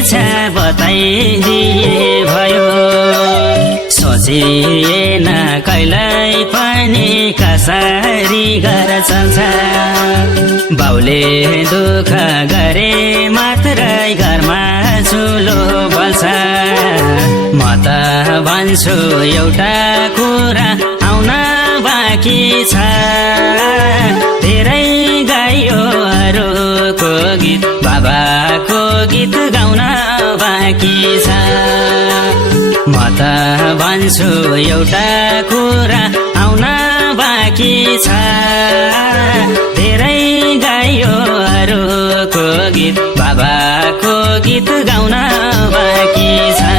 इच्छा बताइदिए भयो सोचिएन कहिल्यै पनि कसरी गर्छ बाउले दुःख गरे मात्रै घरमा चुलो बल्छ म त भन्छु एउटा कुरा आउन बाँकी छ धेरै गाइयो अरूको गीत बाबाको गीत गाउन बाँकी छ म त भन्छु एउटा कुरा आउन बाँकी छ धेरै गाइयो अरूको गीत बाबाको गीत गाउन बाँकी छ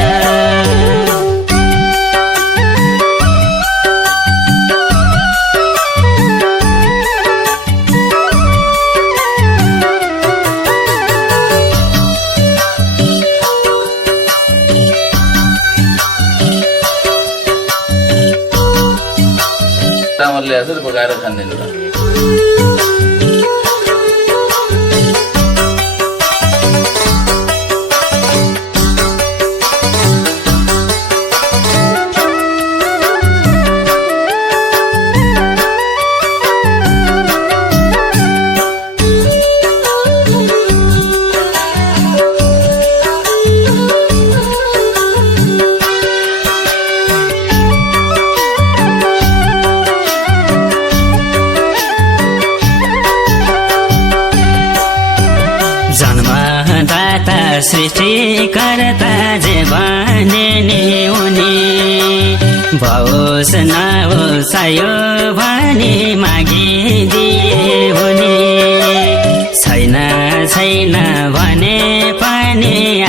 चामलले असर पकाएर खाँदैन त जन्मदाता सृष्टिकर्ता जे भने नि उनी भओस् नहोस् आयो भने मागिदिए हुने छैन छैन भने